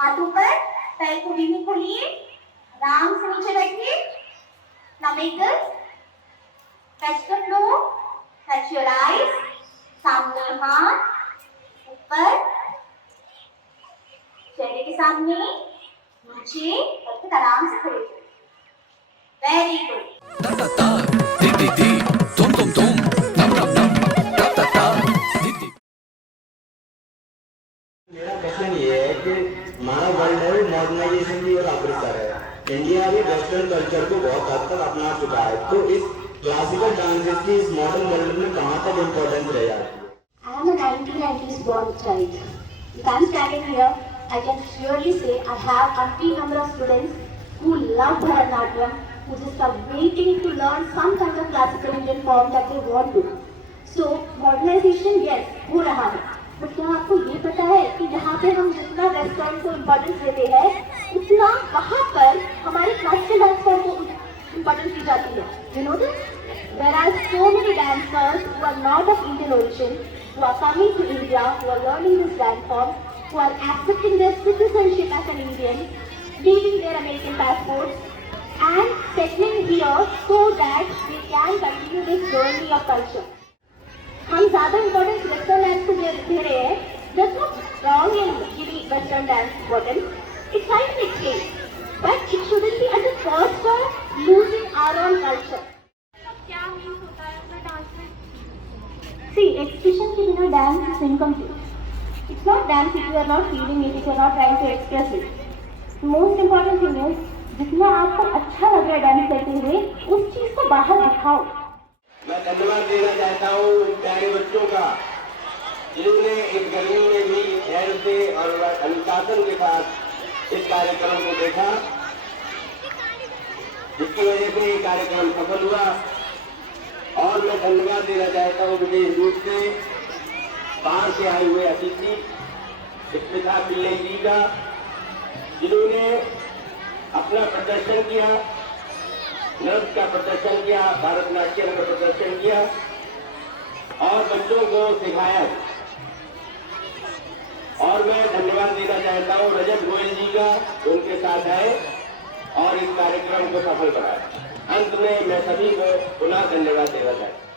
हाथ ऊपर, पैर को बीच में खोलिए, आराम से नीचे बैठिए। Now make this. Touch the floor, touch your eyes. सामने हाथ, ऊपर, चेहरे के सामने, नीचे, और फिर आराम से खड़े। Very good. मेरा क्वेश्चन ये है कि हमारा वर्ल्ड है मॉडर्नाइजेशन की ओर अग्रसर है। इंडिया भी वेस्टर्न कल्चर को बहुत हद तक अपना चुका है, तो इस क्लासिकल डांसेस की इस मॉडर्न वर्ल्ड में कहाँ तक इम्पोर्टेंस रह जाती है? I am a 1990s born child. If I am standing here, I can surely say I have umpteen number of students who love Bharatanatyam, who just are waiting to learn some kind of classical Indian form that they want to. So modernization, yes, हो रहा है। But क्या आपको ये पता है कि जहाँ पे हम जितना वेस्टर्न को इम्पोर्टेंस देते हैं, उतना वहाँ पर हमारे क्लासिकल डांस फॉर्म को इम्पोर्टेंस दी जाती है? You know this? There are so many dancers who are not of Indian origin, who are coming to India, who are learning this dance form, who are accepting their citizenship as an Indian, leaving their American passports, and settling here so that they can continue this journey of culture. हम ज़्यादा importance western dance को दे रहे हैं। That's not wrong in giving Western dance importance. It's fine in its place, but it shouldn't be at the cost of losing our own culture. क्या means होता है अपना dance में? See, expression के बिना dance is incomplete. It's not dance if you are not feeling it, if you are not trying to express it. The most important thing is जितना आपको अच्छा लग रहा है डांस करते हुए, उस चीज़ को बाहर दिखाओ। मैं धन्यवाद देना चाहता हूँ उन प्यारे बच्चों का जिन्होंने इस गर्मी में भी धैर्य से और अनुशासन के साथ इस कार्यक्रम को देखा, जिसकी वजह से ये कार्यक्रम सफल हुआ। और मैं धन्यवाद देना चाहता हूँ विशेष रूप से बाहर से आए हुए अतिथि स्मिता पिल्ले जी का, जिन्होंने अपना प्रदर्शन किया, नृत्य का प्रदर्शन किया, भरतनाट्यम का प्रदर्शन किया और बच्चों को सिखाया। और मैं धन्यवाद देना चाहता हूँ रजत गोयल जी का, जो उनके साथ आए और इस कार्यक्रम को सफल बनाया। अंत में मैं सभी को पुनः धन्यवाद देना चाहता हूँ।